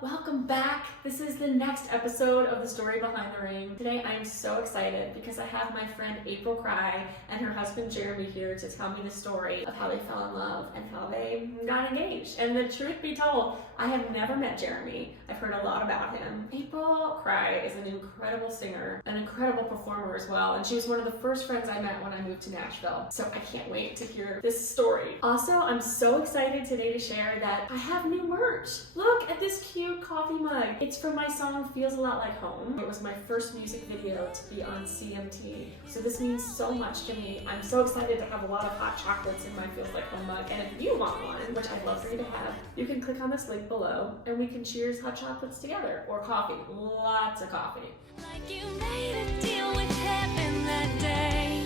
welcome back. This is the next episode of The Story Behind the Ring. Today I am so excited because I have my friend April Cry and her husband Jeremy here to tell me the story of how they fell in love and how they got engaged. And the truth be told, I have never met Jeremy. I've heard a lot about him. April Cry is an incredible singer, an incredible performer as well, and she was one of the first friends I met when I moved to Nashville. So I can't wait to hear this story. Also, I'm so excited today to share that I have new merch. Look at this cute coffee mug. It's from my song Feels a Lot Like Home. It was my first music video to be on CMT. So this means so much to me. I'm so excited to have a lot of hot chocolates in my Feels Like Home mug. And if you want one, which I'd love for you to have, you can click on this link below and we can cheers hot chocolates together, or coffee, lots of coffee. Like you made a deal with heaven that day.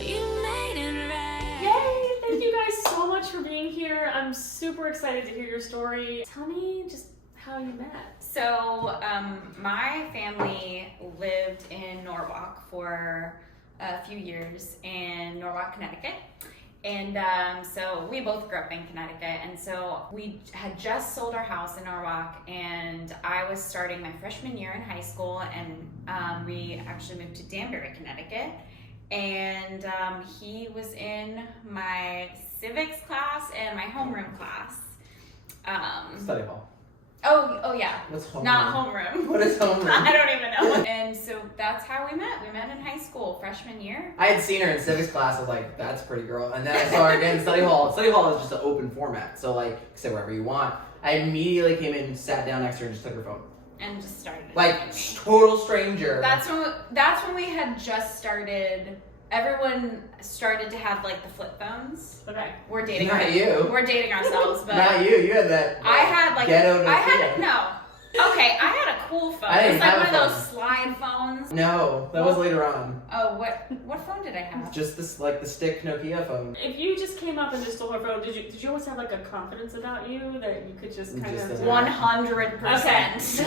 You made it right. Yay! Thank you guys so much for being here. I'm super excited to hear your story. Tell me just how you met. So my family lived in Norwalk for a few years in Norwalk, Connecticut. And so we both grew up in Connecticut, and so we had just sold our house in Norwalk, and I was starting my freshman year in high school, and we actually moved to Danbury, Connecticut, and he was in my civics class and my homeroom class. Study hall. Oh yeah. What's homeroom? Not homeroom. What is homeroom? I don't even know. And so that's how we met. We met in high school, freshman year. I had seen her in civics class. I was like, that's a pretty girl. And then I saw her again in study hall. Study hall is just an open format. So like, say wherever you want. I immediately came in, sat down next to her, and just took her phone. And just started. Like, total stranger. That's when we had just started. Everyone started to have like the flip phones. Okay. We're dating. Not you. We're dating ourselves, but Not you. You had that. I had like ghetto I had Nokia. no. Okay, I had a cool phone. I didn't It's like have one a of phone. those slide phones. No, that was later on. Oh, what phone did I have? Just this, like the stick Nokia phone. If you just came up and just told her phone, did you always have like a confidence about you that you could just kind Just of... a- 100%. That's an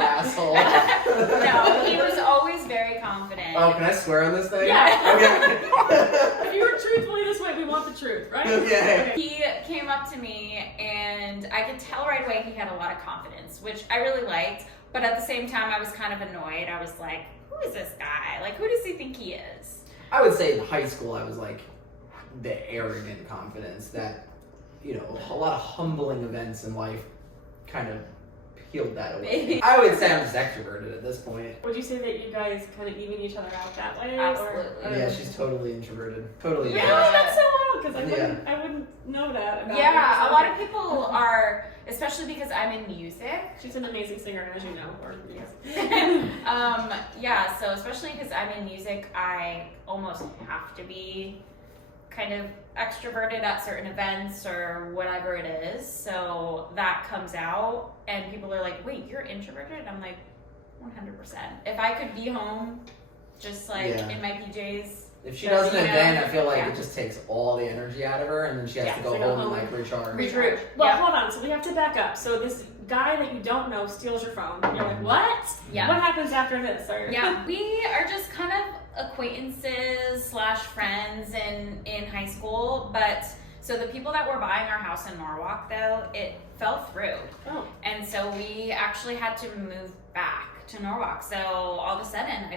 asshole. No, he was always very confident. Oh, can I swear on this thing? Yeah. Okay. If you were truthfully this way, we want the truth, right? Okay. He came up to me, and I could tell right away he had a lot of confidence, which I really liked. But at the same time, I was kind of annoyed. I was like, who is this guy? Like, who does he think he is? I would say in high school, I was like the arrogant confidence that, you know, a lot of humbling events in life kind of peeled that away. I would say I'm just extroverted at this point. Would you say that you guys kind of even each other out that way? Absolutely. Yeah, she's totally introverted. Totally Yeah, introverted. that's so wild because Yeah. I wouldn't know that about Yeah, you. a lot of people are, especially because I'm in music. She's an amazing singer, as you know. Or, yes. Yeah, so especially because I'm in music, I almost have to be kind of extroverted at certain events or whatever it is. So that comes out, and people are like, wait, you're introverted? I'm like, 100%. If I could be home, just like Yeah. in my PJs. If she So, does an you know, event, I feel like yeah. it just takes all the energy out of her, and then she has Yeah, to go so go home and home. like recharge. Recharge. Well, Yeah. hold on. So we have to back up. So this guy that you don't know steals your phone. You're like, what? Yeah. What happens after this? Or... Yeah, we are just kind of acquaintances / friends in high school. But so the people that were buying our house in Norwalk, though, it fell through. Oh. And so we actually had to move back to Norwalk. So all of a sudden,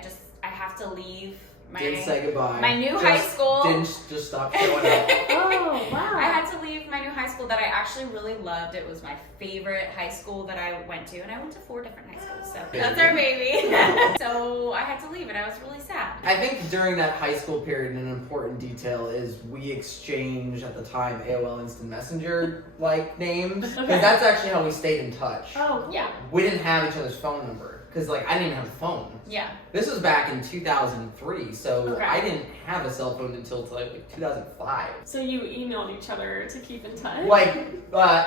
I have to leave Didn't say goodbye. my new Just high school. Didn't just stop showing up. Oh, wow. I had to leave my new high school that I actually really loved. It was my favorite high school that I went to, and I went to 4 different high schools, so that's our baby. So I had to leave, and I was really sad. I think during that high school period, an important detail is we exchanged at the time AOL Instant Messenger like names, because Okay. that's actually how we stayed in touch. Oh, cool. Yeah. We didn't have each other's phone number because like I didn't even have a phone. Yeah. This was back in 2003, so Okay. I didn't have a cell phone until like 2005. So you emailed each other to keep in touch? Like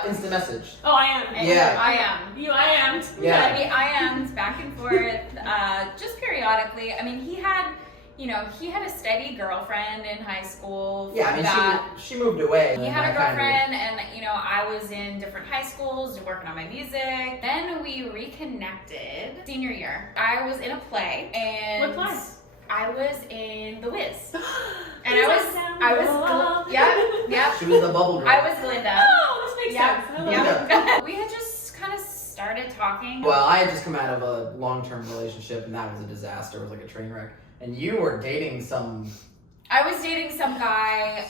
instant message. Oh, I am. Yeah. I am. You, I am. Yeah. I am back and forth, just periodically. I mean, he had a steady girlfriend in high school. Yeah, I mean that she moved away. he and had a I kind of- girlfriend, and I was in different high schools working on my music. Then we reconnected senior year. I was in a play, and What play? I was in The Wiz, and Is I that was sound yep. She was the bubble girl. I was Glinda. Oh, this makes Yeah, sense. I love it. yeah. We had just kind of started talking. Well, I had just come out of a long-term relationship, and that was a disaster. It was like a train wreck. And you were dating some I was dating some guy.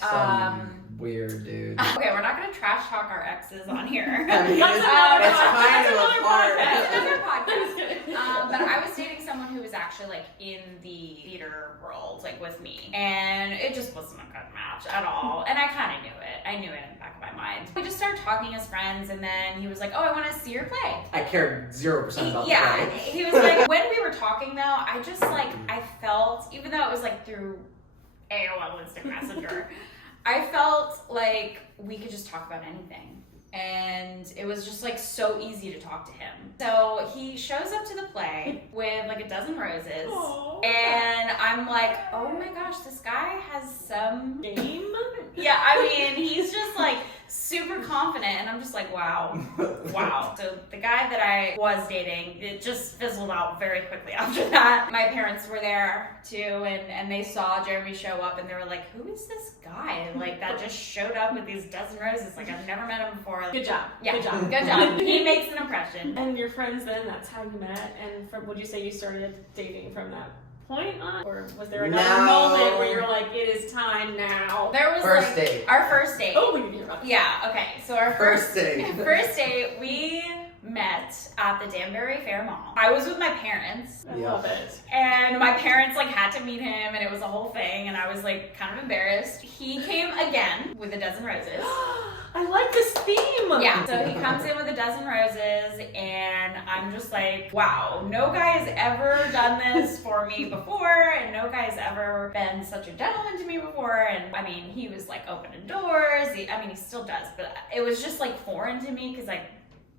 weird dude. Okay, we're not gonna trash talk our exes on here. I mean, That's it's another kind of a part. That's another podcast. But I was dating someone who was actually like in the theater world, like with me, and it just wasn't a good match at all. And I kind of knew it. I knew it in the back of my mind. We just started talking as friends, and then he was like, "Oh, I want to see your play." I cared 0% about Yeah, the play. he was like, when we were talking though, I just like I felt, even though it was like through AOL Instant Messenger, I felt like we could just talk about anything. And it was just like so easy to talk to him. So he shows up to the play with like a dozen roses. Aww. And I'm like, oh my gosh, this guy has some Game? Yeah, I mean, he's just like super confident, and I'm just like, wow. So the guy that I was dating, it just fizzled out very quickly after that. My parents were there too, and they saw Jeremy show up, and they were like, who is this guy? Like, that just showed up with these dozen roses. Like, I've never met him before. Good job. Yeah, Good job. Good job. He makes an impression. And your friends then, that's how you met? And would you say you started dating from that point on? Or was there another No. moment where you're like, it is time now? There was First like, date. our first date. Oh, we need to hear about that. Yeah, okay. So our First date. First date, we met at the Danbury Fair Mall. I was with my parents, I Yeah. love it. and my parents like had to meet him, and it was a whole thing, and I was like kind of embarrassed. He came again with a dozen roses. I like this theme. Yeah, so he comes in with a dozen roses, and I'm just like, wow, no guy has ever done this for me before, and no guy's ever been such a gentleman to me before. And I mean, he was like opening doors. He still does, but it was just like foreign to me because like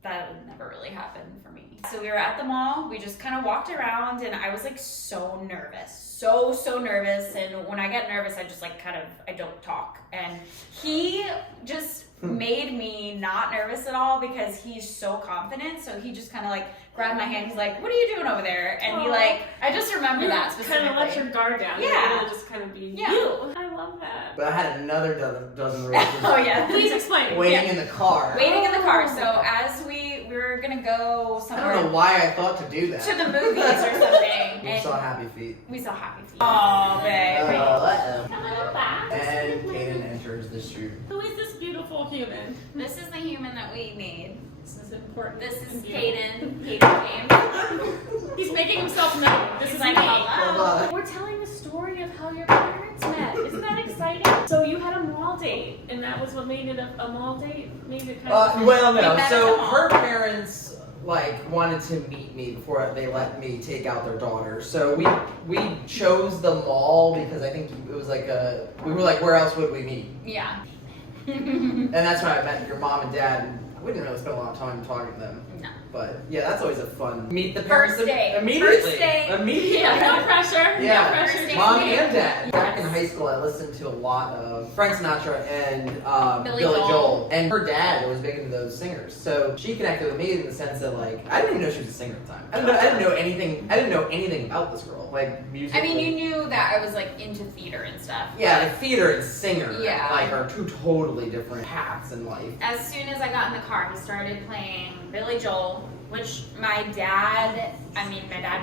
that would never really happen for me. So we were at the mall, we just kind of walked around, and I was like so nervous, so nervous. And when I get nervous, I just like I don't talk. And he just made me not nervous at all because he's so confident. So he just kind of like grabbed my hand. He's like, "What are you doing over there?" And he like, I just remember that specifically. Kind of let your guard down. Yeah. You just kind of be Yeah. you. I love that. But I had another dozen roses Oh yeah. Please explain. waiting in the car. Waiting in the car. So as we were gonna go I somewhere don't know why I thought to do that. to the movies or something, We and saw Happy Feet. we saw Happy Feet. Oh, baby. Hello, back. And Kaden enters the shoot. Who is this beautiful human? This is the human that we need. This is important. This is and beautiful. Caden. Caden came. He's making himself known. This He's is like, me. hello. We're telling the story of how your parents met. Isn't that exciting? So you had a mall date, and that was what made it a mall date? Made it kind of... Well, We no. met at So the mall. her parents like wanted to meet me before they let me take out their daughter. So we chose the mall because I think it was like we were like, where else would we meet? Yeah. And that's when I met your mom and dad. And we didn't really spend a lot of time talking to them. No. But yeah, that's always a fun meet the parents First date. immediately. First date. Immediately. Yeah, no pressure. Yeah. No pressure. First date. Mom Yes. and dad. Back in high school, I listened to a lot of Frank Sinatra and Billy Billy Joel. Joel. And her dad was big into those singers, so she connected with me in the sense that like I didn't even know she was a singer at the time. I didn't know anything about this girl, like music. I mean, you knew that I was like into theater and stuff. Yeah, like theater and singer, Yeah. like are two totally different paths in life. As soon as I got in the car, he started playing Billy Joel, which my dad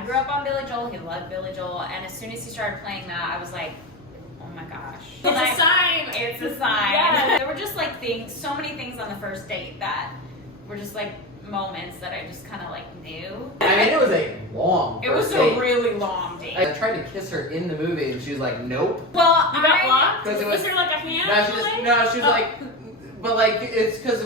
grew up on Billy Joel. He loved Billy Joel. And as soon as he started playing that, I was like, oh my gosh. It's a sign. It's a sign. Yes. There were just like so many things on the first date that were just like moments that I just kind of like knew. I mean, it was a long. It was first a date. really long date. I tried to kiss her in the movie, and she was like, "Nope." Well, You got blocked? Because it Was was- there like a hand? She was like, but like it's because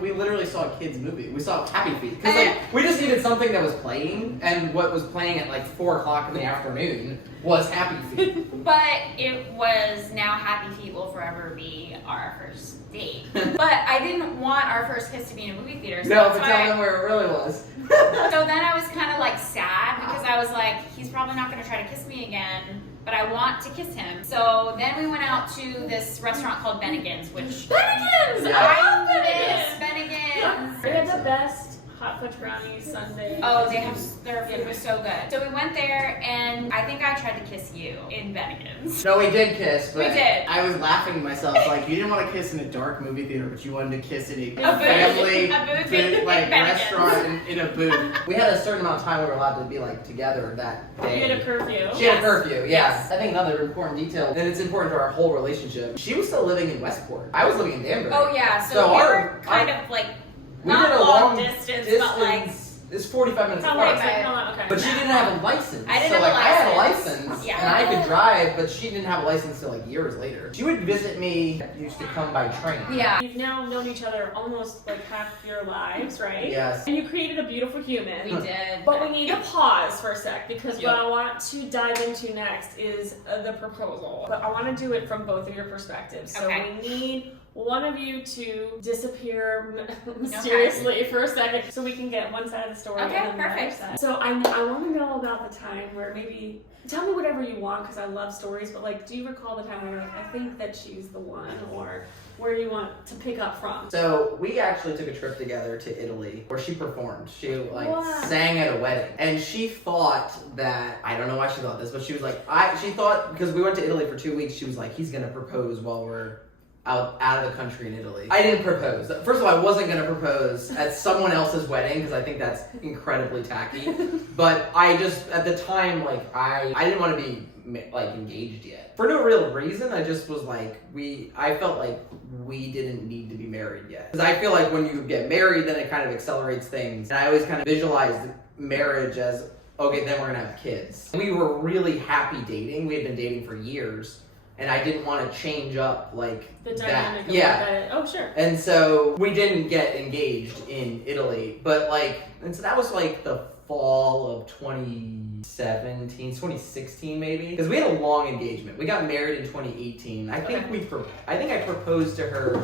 we literally saw a kids movie. We saw Happy Feet because like we just needed something that was playing, and what was playing at like 4 o'clock in the afternoon was Happy Feet. But it was now Happy Feet will forever be our first date. But I didn't want our first kiss to be in a movie theater. So No, that's but why tell them where it really was. So then I was kind of like sad because I was like, he's probably not going to try to kiss me again, but I want to kiss him. So then we went out to this restaurant called Bennigan's, which Bennigan's! Yeah. I love I miss Bennigan's! Bennigan's. They had the best hot fudge brownies, sundae. Oh, their food was so good. So we went there, and I think I tried to kiss you in Bennigan's. No, we did kiss, but We did. I was laughing to myself. Like, you didn't want to kiss in a dark movie theater, but you wanted to kiss in a booth. family A booth food, like in Bennigan's. restaurant in a booth. We had a certain amount of time we were allowed to be like together that day. You had a curfew. She had a curfew, yes. I think another important detail, and it's important to our whole relationship. She was still living in Westport. I was living in Danbury. Oh yeah, so So we our- were kind of like We not did a long long distance, but like It's 45 minutes How apart. long? How long? Okay. But she didn't have a license. I didn't so have a like I had a license. license Yeah. and I could drive, but she didn't have a license till like years later. She would visit me, used to come by train. yeah. You've now known each other almost like half your lives, right? Yes. And you created a beautiful human. We did. But we need to pause for a sec because Yep. what I want to dive into next is the proposal. But I want to do it from both of your perspectives. So Okay. we need one of you to disappear mysteriously for a second so we can get one side of the story Okay, and then the other perfect. side. So I want to know about the time where maybe, tell me whatever you want because I love stories, but like, do you recall the time where you're like, I think that she's the one, or where you want to pick up from? So we actually took a trip together to Italy where she performed. She like Wow. sang at a wedding, and she thought that, I don't know why she thought this, but she was like, she thought because we went to Italy for 2 weeks, she was like, he's gonna propose while we're out of the country in Italy. I didn't propose. First of all, I wasn't gonna propose at someone else's wedding because I think that's incredibly tacky. But I just at the time like I didn't want to be like engaged yet for no real reason. I just was like I felt like we didn't need to be married yet because I feel like when you get married then it kind of accelerates things. And I always kind of visualized marriage as okay, then we're gonna have kids. We were really happy dating. We had been dating for years. And I didn't want to change up like The that. dynamic of Yeah. that. Oh, sure. And so we didn't get engaged in Italy, but like, and so that was like the fall of 2016 maybe, because we had a long engagement. We got married in 2018. I think I proposed to her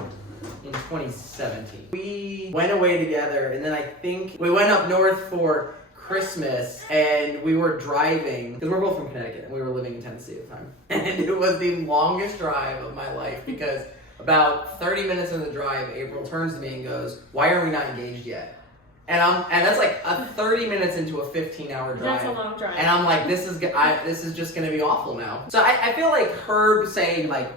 in 2017. We went away together, and then I think we went up north for Christmas, and we were driving because we're both from Connecticut and we were living in Tennessee at the time, and it was the longest drive of my life because about 30 minutes into the drive, April turns to me and goes, "Why are we not engaged yet?" And that's like a 30 minutes into a 15-hour drive. That's a long drive. And I'm like, this is just gonna be awful now. So I feel like her saying like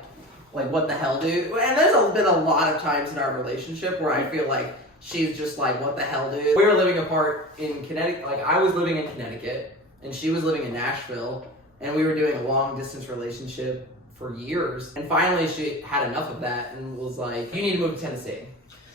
what the hell, dude. And there's been a lot of times in our relationship where I feel like she's just like, what the hell, dude? We were living apart in Connecticut. Like, I was living in Connecticut, and she was living in Nashville, and we were doing a long-distance relationship for years. And finally, she had enough of that and was like, you need to move to Tennessee.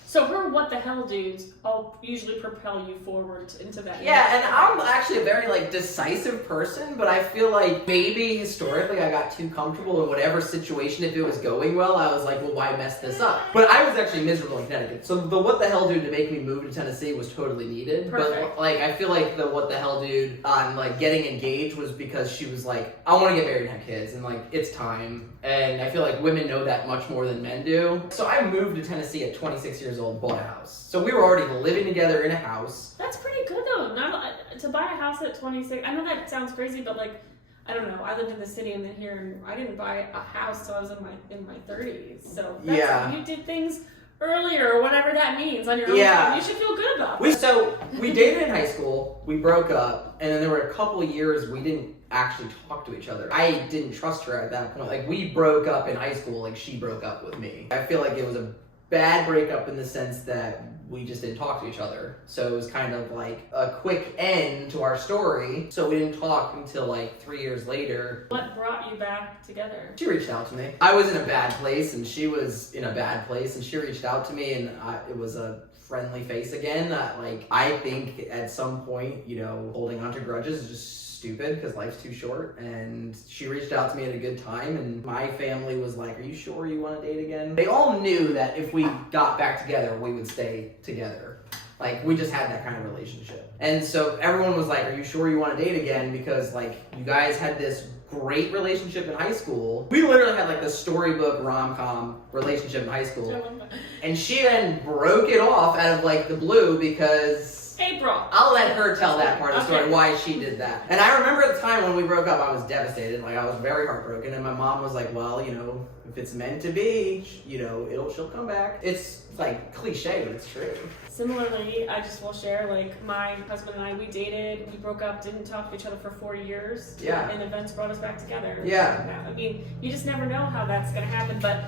So her what the hell dudes all usually propel you forward into that. Yeah, and I'm actually a very like decisive person, but I feel like maybe historically I got too comfortable in whatever situation. If it was going well, I was like, well, why mess this up? But I was actually miserable in Connecticut. So the what the hell dude to make me move to Tennessee was totally needed. Perfect. But like I feel like the what the hell dude on like getting engaged was because she was like, I want to get married and have kids, and like it's time. And I feel like women know that much more than men do. So I moved to Tennessee at 26 years old, bought a house. So we were already living together in a house. That's pretty good though. Not to buy a house at 26. I know that sounds crazy, but like, I don't know. I lived in the city and then here, and I didn't buy a house till I was in my 30s. So that's, Yeah. you did things earlier, or whatever that means, on your own Yeah. time. You should feel good about that. So we dated in high school, we broke up, and then there were a couple of years we didn't actually talk to each other. I didn't trust her at that point. Like, we broke up in high school, like she broke up with me. I feel like it was a bad breakup in the sense that we just didn't talk to each other. So it was kind of like a quick end to our story. So we didn't talk until like 3 years later. What brought you back together? She reached out to me. I was in a bad place and she was in a bad place, and she reached out to me, and it was a friendly face again. Like, I think at some point, you know, holding on to grudges is just stupid because life's too short. And she reached out to me at a good time, and my family was like, are you sure you want to date again? They all knew that if we got back together, we would stay together. Like, we just had that kind of relationship. And so everyone was like, are you sure you want to date again? Because like, you guys had this great relationship in high school. We literally had like the storybook rom-com relationship in high school. And she then broke it off out of like the blue because April. I'll let her tell that part of the story, Okay. why she did that. And I remember at the time when we broke up, I was devastated. Like, I was very heartbroken. And my mom was like, well, you know, if it's meant to be, you know, she'll come back. It's like cliche, but it's true. Similarly, I just will share, like, my husband and I, we dated, we broke up, didn't talk to each other for 4 years. Yeah. And events brought us back together. Yeah. I mean, you just never know how that's going to happen. But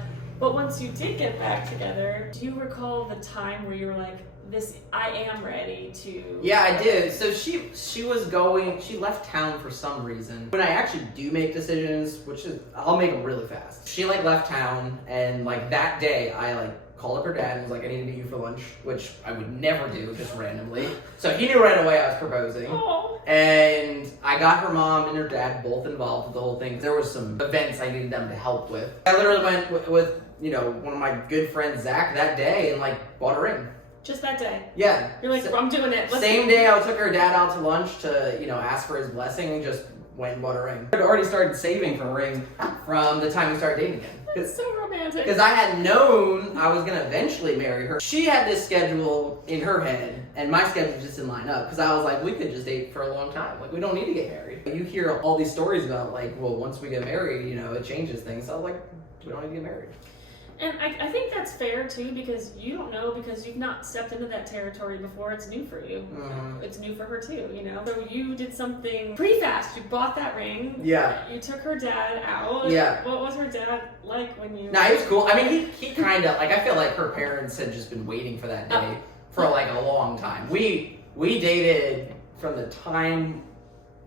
once you did get back together, do you recall the time where you were like, I am ready to... Yeah, I did. So she left town for some reason. When I actually do make decisions, I'll make them really fast. She like left town, and like that day I like called up her dad and was like, I need to meet you for lunch, which I would never do just randomly. So he knew right away I was proposing. Oh. And I got her mom and her dad both involved with the whole thing. There was some events I needed them to help with. I literally went with you know, one of my good friends, Zach, that day and like bought a ring. Just that day? Yeah. You're like, I'm doing it. Same day I took her dad out to lunch to, you know, ask for his blessing, and just went and bought a ring. I'd already started saving for a ring from the time we started dating again. It's so romantic. Because I had known I was going to eventually marry her. She had this schedule in her head, and my schedule just didn't line up. Because I was like, we could just date for a long time. Like, we don't need to get married. You hear all these stories about, like, well, once we get married, you know, it changes things. So I was like, we don't need to get married. And I think that's fair too, because you don't know, because you've not stepped into that territory before. It's new for you. Mm-hmm. It's new for her too, you know? So you did something pretty fast. You bought that ring. Yeah. You took her dad out. Yeah. What was her dad like when you... Nah, he was cool. I mean, he kind of, like, I feel like her parents had just been waiting for that day for, like, a long time. We dated from the time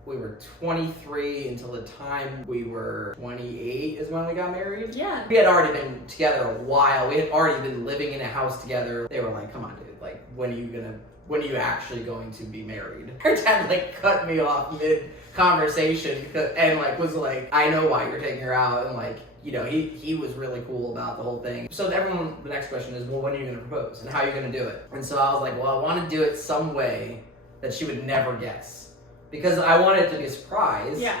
we were 23 until the time we were 28 is when we got married. Yeah. We had already been together a while. We had already been living in a house together. They were like, come on, dude, like, when are you actually going to be married? Her dad, like, cut me off mid-conversation and, like, was like, I know why you're taking her out, and, like, you know, he was really cool about the whole thing. So the next question is, well, when are you going to propose? And how are you going to do it? And so I was like, well, I want to do it some way that she would never guess. Because I wanted it to be a surprise. Yeah.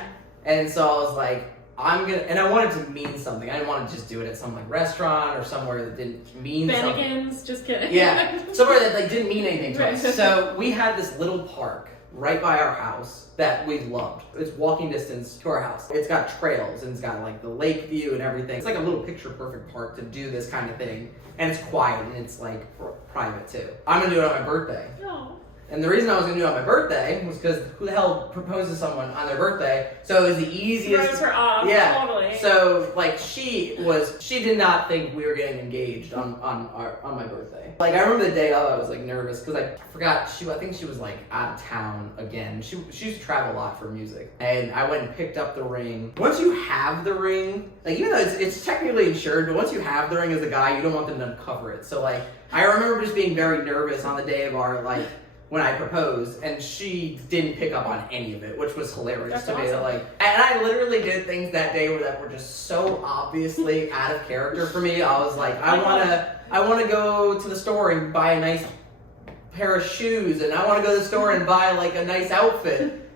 And so I was like, and I wanted to mean something. I didn't want to just do it at some, like, restaurant or somewhere that didn't mean something. Bennigan's, just kidding. Yeah, somewhere that, like, didn't mean anything to us. Right. So we had this little park right by our house that we loved. It's walking distance to our house. It's got trails, and it's got, like, the lake view and everything. It's like a little picture perfect park to do this kind of thing. And it's quiet, and it's, like, private too. I'm gonna do it on my birthday. No. And the reason I was gonna do it on my birthday was because who the hell proposes someone on their birthday? So it was the easiest. Throws her off. Yeah. Totally. So, like, she did not think we were getting engaged on my birthday. Like, I remember the day of, I was, like, nervous because I forgot I think she was, like, out of town again. She used to travel a lot for music. And I went and picked up the ring. Once you have the ring, like, even though it's technically insured, but once you have the ring as a guy, you don't want them to uncover it. So, like, I remember just being very nervous on the day of our, like, when I proposed, and she didn't pick up on any of it, which was hilarious to me. Awesome. Like, and I literally did things that day that were just so obviously out of character for me. I was like, I wanna go to the store and buy a nice pair of shoes, and I wanna go to the store and buy, like, a nice outfit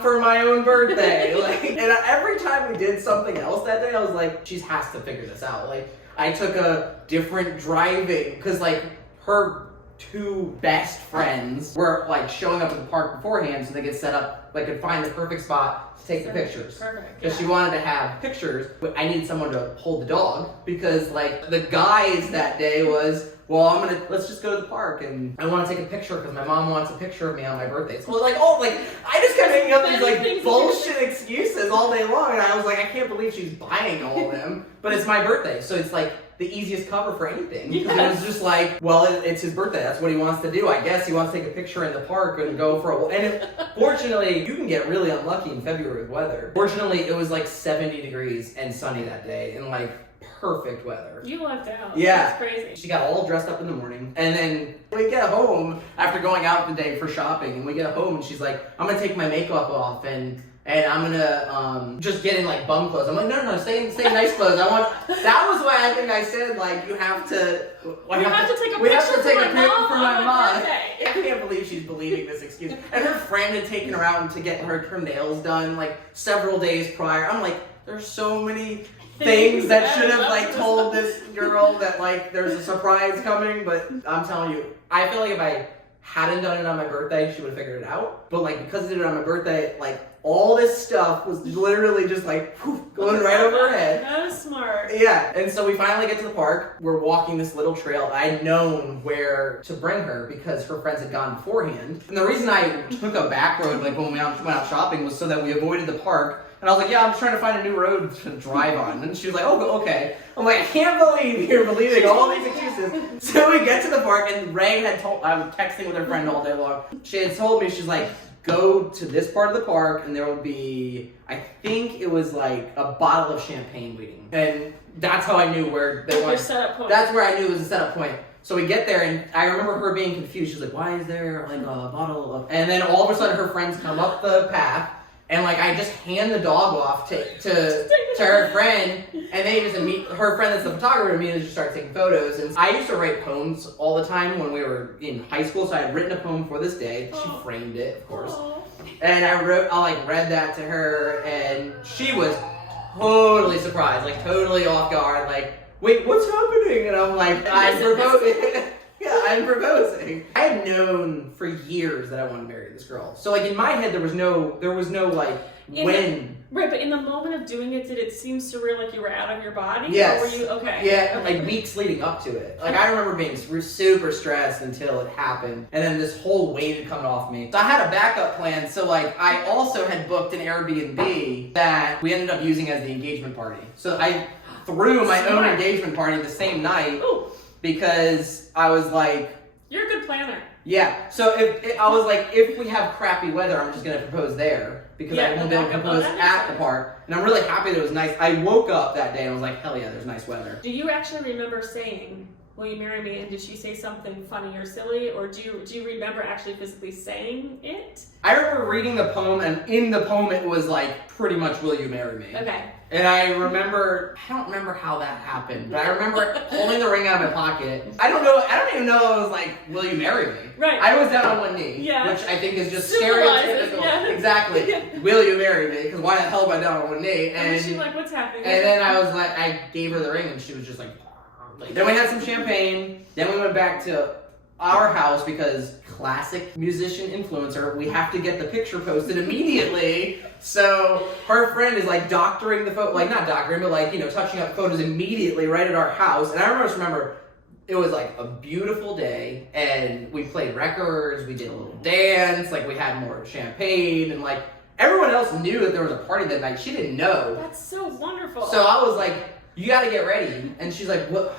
for my own birthday. Like, and every time we did something else that day, I was like, she has to figure this out. Like, I took a different driving, because, like, her two best friends were, like, showing up at the park beforehand so they could set up, like, could find the perfect spot to take the pictures. Perfect. Because she wanted to have pictures, but I needed someone to hold the dog, because, like, the guys that day was, well, let's just go to the park, and I want to take a picture because my mom wants a picture of me on my birthday. So, like, I just kept making up these, like, bullshit excuses all day long, and I was like, I can't believe she's buying all of them, but it's my birthday, so it's, like, the easiest cover for anything. Because it was just like, well, it's his birthday. That's what he wants to do. I guess he wants to take a picture in the park and go for a walk. And fortunately, you can get really unlucky in February with weather. Fortunately, it was like 70 degrees and sunny that day, and, like, perfect weather. You lucked out. Yeah. That's crazy. She got all dressed up in the morning, and then we get home after going out the day for shopping, and we get home, and she's like, I'm gonna take my makeup off, and I'm gonna just get in, like, bum clothes. I'm like, no, stay in nice clothes. That was why I think I said, like, you have to take a picture for my mom. birthday. I can't believe she's believing this excuse. And her friend had taken her out to get her nails done, like, several days prior. I'm like, there's so many things that should have, like, told this girl that, like, there's a surprise coming, but I'm telling you, I feel like if I hadn't done it on my birthday, she would have figured it out. But like, because I did it on my birthday, like all this stuff was literally just like going right over her head. That was smart. Yeah, and so we finally get to the park. We're walking this little trail. I'd known where to bring her because her friends had gone beforehand. And the reason I took a back road, like when we went out shopping, was so that we avoided the park. And I was like, yeah, I'm just trying to find a new road to drive on. And she was like, oh, okay. I'm like, I can't believe you're believing all these excuses. So we get to the park, and Ray had told, I was texting with her friend all day long. She had told me, she's like, go to this part of the park, and there will be, I think it was like a bottle of champagne waiting. And that's how I knew where they Your wanted. setup point. That's where I knew it was a setup point. So we get there, and I remember her being confused. She's like, why is there like a bottle of... And then all of a sudden her friends come up the path, and like I just hand the dog off to her friend, and they just her friend that's the photographer immediately just started taking photos. And I used to write poems all the time when we were in high school, so I had written a poem for this day. She framed it, of course. And I read that to her, and she was totally surprised, like totally off guard, like, wait, what's happening? And I'm like, I'm proposing. Yeah, I'm proposing. I had known for years that I wanted to marry this girl. So like in my head, there was no like when. Right, but in the moment of doing it, did it seem surreal, like you were out of your body? Yes. Or were you okay? Yeah, okay. like weeks leading up to it. Like I remember being super stressed until it happened, and then this whole weight had come off me. So I had a backup plan. So like I also had booked an Airbnb that we ended up using as the engagement party. So I threw my own engagement party the same night. Ooh. Because I was like, You're a good planner. yeah. So I was like, if we have crappy weather, I'm just gonna propose there because I won't be able to propose at the park. And I'm really happy that it was nice. I woke up that day and I was like, hell yeah, there's nice weather. Do you actually remember saying, will you marry me? And did she say something funny or silly? Or do you remember actually physically saying it? I remember reading the poem, and in the poem it was like, pretty much, will you marry me? Okay. And I don't remember how that happened, but I remember pulling the ring out of my pocket. I don't even know I was like, will you marry me? Right. I was down on one knee, Yeah. which I think is just Symbolizes, stereotypical. yeah. Exactly. Will you marry me? Because why the hell am I down on one knee? And she's like, what's happening? And then I was like, I gave her the ring, and she was just like, then we had some champagne. Then we went back to our house because classic musician influencer, we have to get the picture posted immediately. So her friend is like doctoring the photo, like not doctoring, but like, you know, touching up photos immediately right at our house. And I remember it was like a beautiful day, and we played records, we did a little dance, like we had more champagne, and like everyone else knew that there was a party that night. She didn't know. That's so wonderful. So I was like, you gotta get ready. And she's like, what?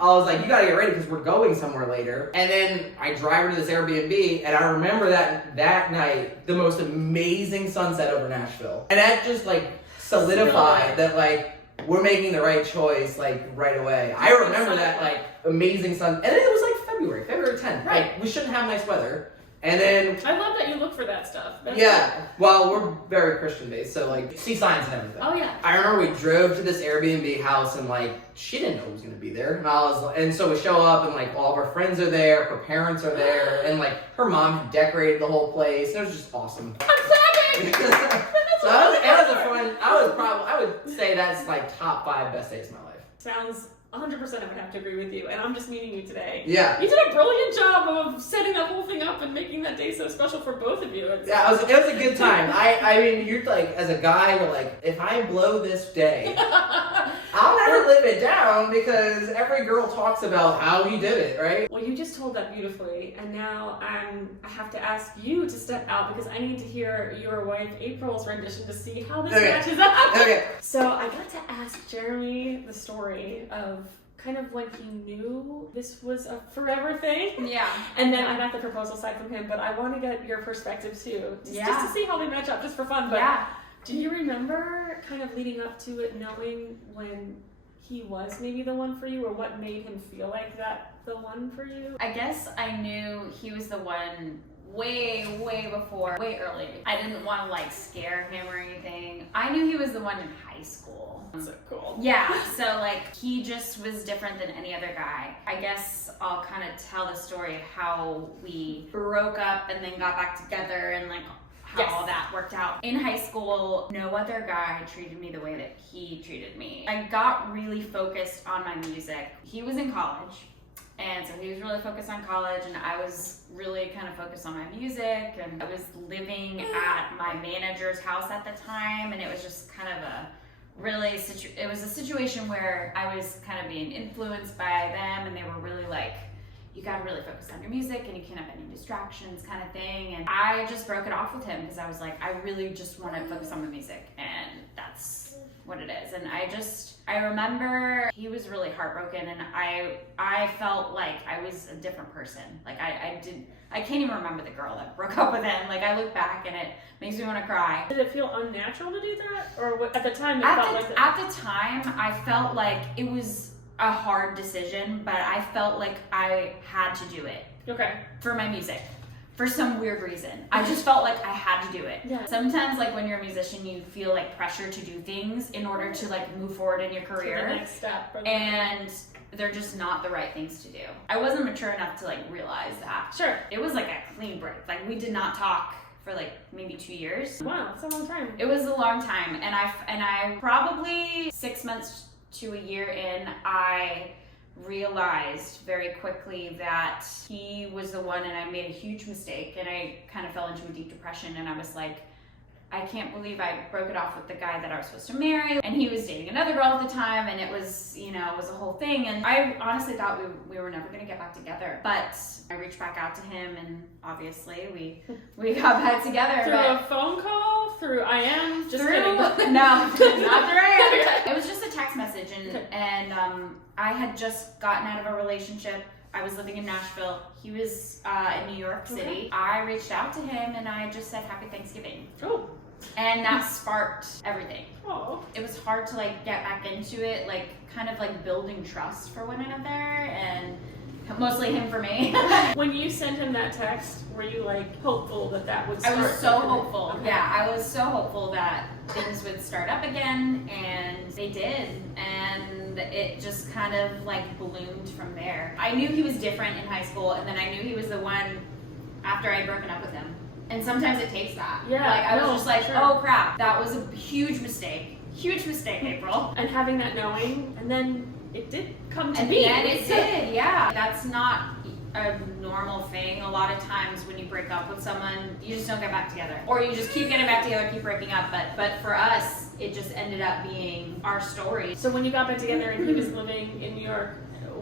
I was like, you gotta get ready because we're going somewhere later. And then I drive her to this Airbnb, and I remember that night, the most amazing sunset over Nashville. And that just like solidified that like, we're making the right choice like right away. I remember that like amazing sun, and then it was like February 10th. Right. Like, we shouldn't have nice weather. And then I love that you look for that stuff. That's yeah, well, we're very Christian based, so like see signs and everything. Oh yeah. I remember we drove to this Airbnb house, and like she didn't know who was gonna be there, and so we show up, and like all of our friends are there, her parents are there, and like her mom had decorated the whole place. It was just awesome. I'm clapping. So it was a fun. I would say that's like top 5 best days of my life. Sounds 100% I would have to agree with you, and I'm just meeting you today. Yeah. You did a brilliant job of setting that whole thing up and making that day so special for both of you. Yeah, it was a good time. I mean, you're like, as a guy, you're like, if I blow this day, I'll never live it down because every girl talks about how he did it, right? Well, you just told that beautifully, and now I have to ask you to step out because I need to hear your wife April's rendition to see how this matches up. Okay. So I got to ask Jeremy the story of kind of when he knew this was a forever thing. Yeah. And then I got the proposal side from him, but I want to get your perspective too. Just to see how they match up, just for fun. But Yeah. do you remember kind of leading up to it, knowing when he was maybe the one for you, or what made him feel like that the one for you? I guess I knew he was the one way before, way early. I didn't want to like scare him or anything. I knew he was the one in high school. So cool. Yeah, so like he just was different than any other guy. I guess I'll kind of tell the story of how we broke up and then got back together and like how all that worked out. In high school, no other guy treated me the way that he treated me. I got really focused on my music. He was in college And so he was really focused on college, and I was really kind of focused on my music. And I was living at my manager's house at the time, and it was just kind of a really it was a situation where I was kind of being influenced by them, and they were really like, you gotta really focus on your music and you can't have any distractions kind of thing. And I just broke it off with him because I was like, I really just want to focus on my music, and that's what it is. And I remember he was really heartbroken, and I felt like I was a different person. Like I can't even remember the girl that broke up with him. Like I look back and it makes me want to cry. Did it feel unnatural to do that? Or what, at the time At the time, I felt like it was a hard decision, but I felt like I had to do it. Okay. For my music. For some weird reason. I just felt like I had to do it. Yeah. Sometimes like when you're a musician, you feel like pressure to do things in order to like move forward in your career. To the next step. And they're just not the right things to do. I wasn't mature enough to like realize that. Sure. It was like a clean break. Like we did not talk for like maybe 2 years. Wow, that's a long time. It was a long time, and I probably 6 months to a year in, I realized very quickly that he was the one, and I made a huge mistake, and I kind of fell into a deep depression, and I was like, I can't believe I broke it off with the guy that I was supposed to marry, and he was dating another girl at the time, and it was, you know, it was a whole thing, and I honestly thought we were never going to get back together, but I reached back out to him, and obviously we got back together. Through a phone call? Through IM? Just kidding. kidding. No, not through IM. It was just a text message, and I had just gotten out of a relationship. I was living in Nashville. He was in New York City. Okay. I reached out to him, and I just said, Happy Thanksgiving. Oh. And that sparked everything. Oh. It was hard to like get back into it, like kind of like building trust for one another, and mostly him for me. When you sent him that text, were you like hopeful that would start? I was so hopeful. Okay. Yeah, I was so hopeful that things would start up again, and they did. And it just kind of like bloomed from there. I knew he was different in high school, and then I knew he was the one after I'd broken up with him. And sometimes it takes that. Yeah, Like I was just like, sure. oh crap, that was a huge mistake. Huge mistake, April. And having that knowing, and then it did come to And be. then it did, yeah. That's not a normal thing. A lot of times when you break up with someone, you just don't get back together. Or you just keep getting back together, keep breaking up. But for us, it just ended up being our story. So when you got back together and he was living in New York,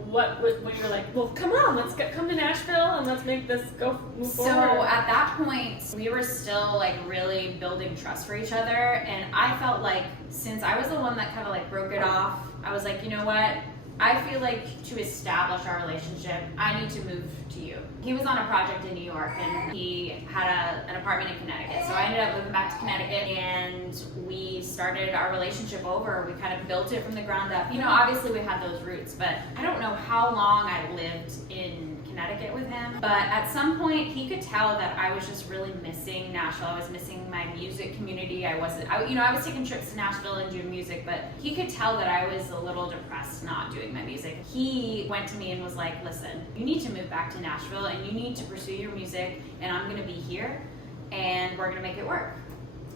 when you were like, well, come on, come to Nashville and let's make this move So forward. at that point, we were still like really building trust for each other. And I felt like since I was the one that kind of like broke it off, I was like, you know what? I feel like to establish our relationship, I need to move to you. He was on a project in New York, and he had an apartment in Connecticut. So I ended up moving back to Connecticut, and we started our relationship over. We kind of built it from the ground up. You know, obviously we had those roots, but I don't know how long I lived in Connecticut with him. But at some point, he could tell that I was just really missing Nashville. I was missing my music community. I was taking trips to Nashville and doing music, but he could tell that I was a little depressed not doing my music. He went to me and was like, listen, you need to move back to Nashville and you need to pursue your music, and I'm gonna be here and we're gonna make it work.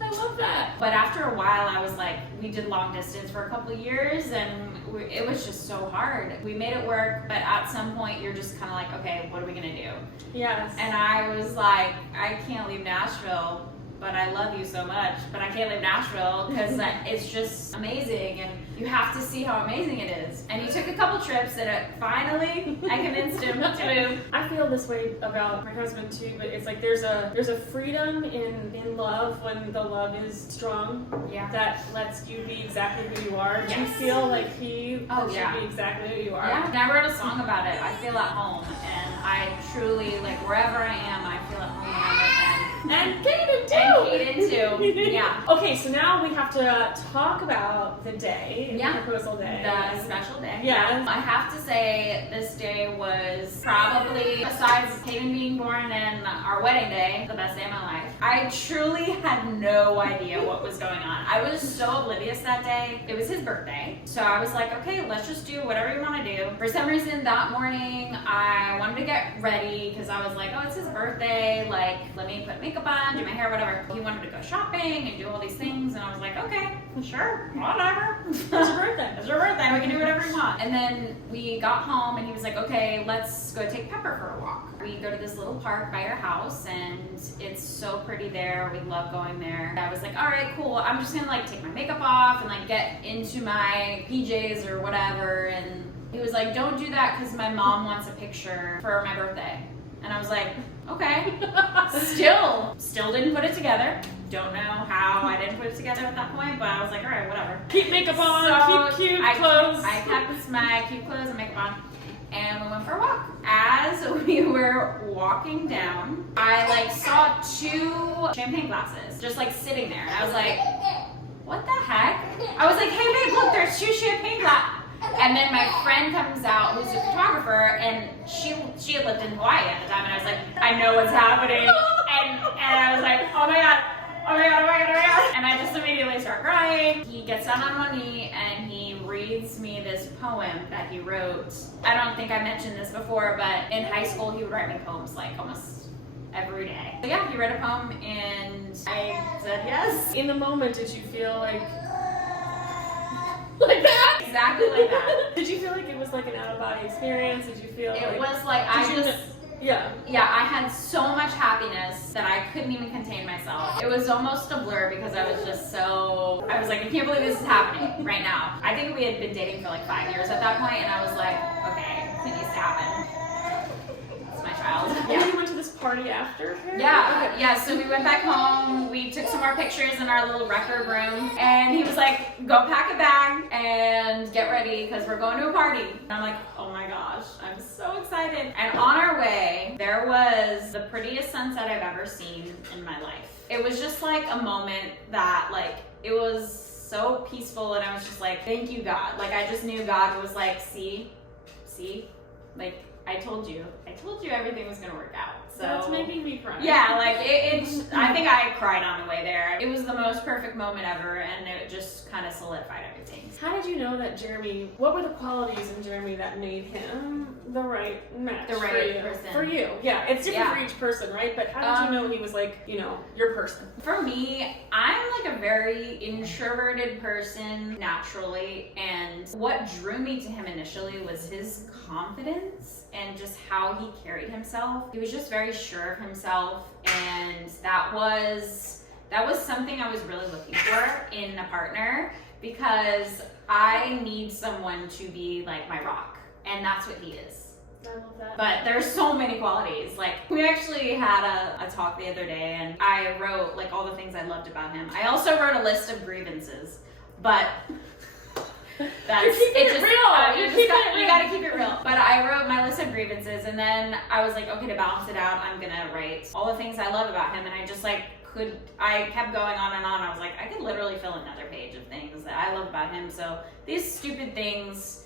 I love that. But after a while, I was like, we did long distance for a couple of years, and it was just so hard. We made it work, but at some point, you're just kind of like, okay, what are we gonna do? Yes. And I was like, I can't leave Nashville, but I love you so much, but I can't leave Nashville because it's just amazing, and you have to see how amazing it is. And he took a couple trips, and finally, I convinced him to move. I feel this way about my husband too, but it's like there's a freedom in love when the love is strong. Yeah. That lets you be exactly who you are. Do you Yes. feel like he lets yeah. you be exactly who you are? Yeah, and I wrote a song about it. I feel at home, and I truly, like, wherever I am, I feel at home when I'm with him. And Kaden too. And Kaden too. Yeah. Okay, so now we have to talk about the day, Yeah. the proposal day. The special day. Yeah. I have to say this day was probably, besides Kaden being born and our wedding day, the best day of my life. I truly had no idea what was going on. I was so oblivious that day. It was his birthday. So I was like, okay, let's just do whatever you want to do. For some reason that morning, I wanted to get ready because I was like, oh, it's his birthday. Like, let me put makeup on, do my hair, whatever. he wanted to go shopping and do all these things, and I was like, okay, sure, whatever. It's your birthday. It's your birthday, we can do whatever we want. And then we got home and he was like, okay, let's go take Pepper for a walk. We go to this little park by our house and it's so pretty there. We love going there. I was like, all right, cool. I'm just gonna like take my makeup off and like get into my PJs or whatever. And he was like, don't do that because my mom wants a picture for my birthday. And I was like, okay. Still didn't put it together. Don't know how I didn't put it together at that point, but I was like, all right, whatever. Keep makeup on, keep cute clothes. I kept my cute clothes and makeup on, and we went for a walk. As we were walking down, I like saw 2 champagne glasses just like sitting there, and I was like, what the heck? I was like, hey babe, look, there's 2 champagne glasses. And then my friend comes out, who's a photographer, and she had lived in Hawaii at the time, and I was like, I know what's happening, and I was like, oh my god. And I just immediately start crying. He gets down on one knee and he reads me this poem that he wrote. I don't think I mentioned this before, but in high school he would write me poems like almost every day. So yeah, he read a poem and I said yes. In the moment, did you feel like that? Exactly like that. Did you feel like it was like an out-of-body experience? Did you feel It was like yeah, I had so much happiness that I couldn't even contain myself. It was almost a blur because I was just so, I was like, I can't believe this is happening right now. I think we had been dating for like 5 years at that point, and I was like, okay, it needs to happen. It's my child. And then you went to this party after? Yeah, yeah, so we went back home, we took some more pictures in our little record room, and he was like, go pack a bag and get ready because we're going to a party. And I'm like, oh my gosh, I'm so excited. And on our way, there was the prettiest sunset I've ever seen in my life. It was just like a moment that like, it was so peaceful, and I was just like, thank you God. Like I just knew God was like, see, like I told you everything was gonna work out. So that's making me cry. yeah, like I think I cried on the way there. It was the most perfect moment ever, and it just kind of solidified everything. How did you know that Jeremy, what were the qualities in Jeremy that made him the right match The right for you? person. For you, yeah. It's different Yeah. for each person, right? But how did you know he was like, you know, your person? For me, I'm like a very introverted person naturally, and what drew me to him initially was his confidence and just how he carried himself. He was just very sure of himself, and that was something I was really looking for in a partner, because I need someone to be like my rock, and that's what he is. I love that. But there's so many qualities. Like we actually had a talk the other day, and I wrote like all the things I loved about him. I also wrote a list of grievances, but that's You're keeping it real. You gotta keep it real. But I wrote my list of grievances, and then I was like, okay, to balance it out, I'm gonna write all the things I love about him, and I just like I kept going on and on. I was like, I could literally fill another page of things that I love about him. So these stupid things,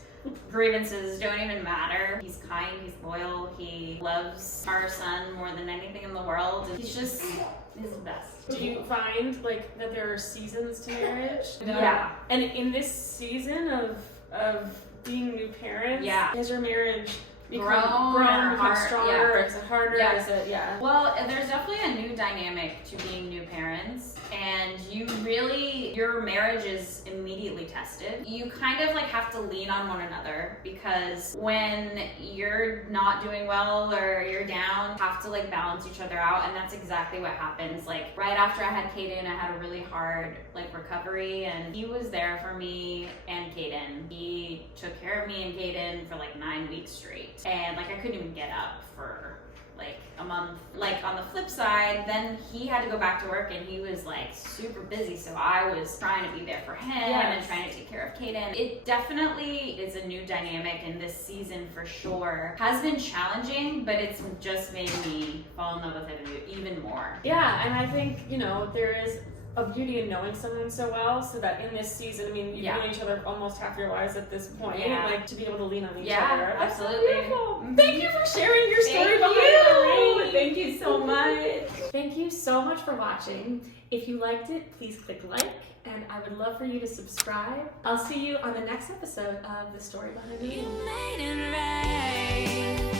grievances, don't even matter. He's kind, he's loyal, he loves our son more than anything in the world. He's the best. Do you find like that there are seasons to marriage? Yeah. And in this season of being new parents, Yeah. has your marriage become Grown, become hard, stronger? yeah. Or is it harder? Yeah. Is it, yeah. Well, there's definitely a new dynamic to being new parents, and your marriage is immediately tested. You kind of like have to lean on one another, because when you're not doing well or you're down, you have to like balance each other out, and that's exactly what happens. Like right after I had Kaden, I had a really hard like recovery, and he was there for me and Kaden. He took care of me and Kaden for like 9 weeks straight. And like I couldn't even get up for like a month. Like on the flip side, then he had to go back to work, and he was like super busy, so I was trying to be there for him and trying to take care of Kaden. It definitely is a new dynamic, and this season for sure has been challenging, but it's just made me fall in love with him even more. Yeah, and I think, you know, there is a beauty in knowing someone so well, so that in this season, I mean, you've known each other almost half your lives at this point, like to be able to lean on each other. That's absolutely. So beautiful. Thank you for sharing your story behind the ring. Thank you so much. Thank you so much for watching. If you liked it, please click like, and I would love for you to subscribe. I'll see you on the next episode of The Story Behind the Ring. You made it right.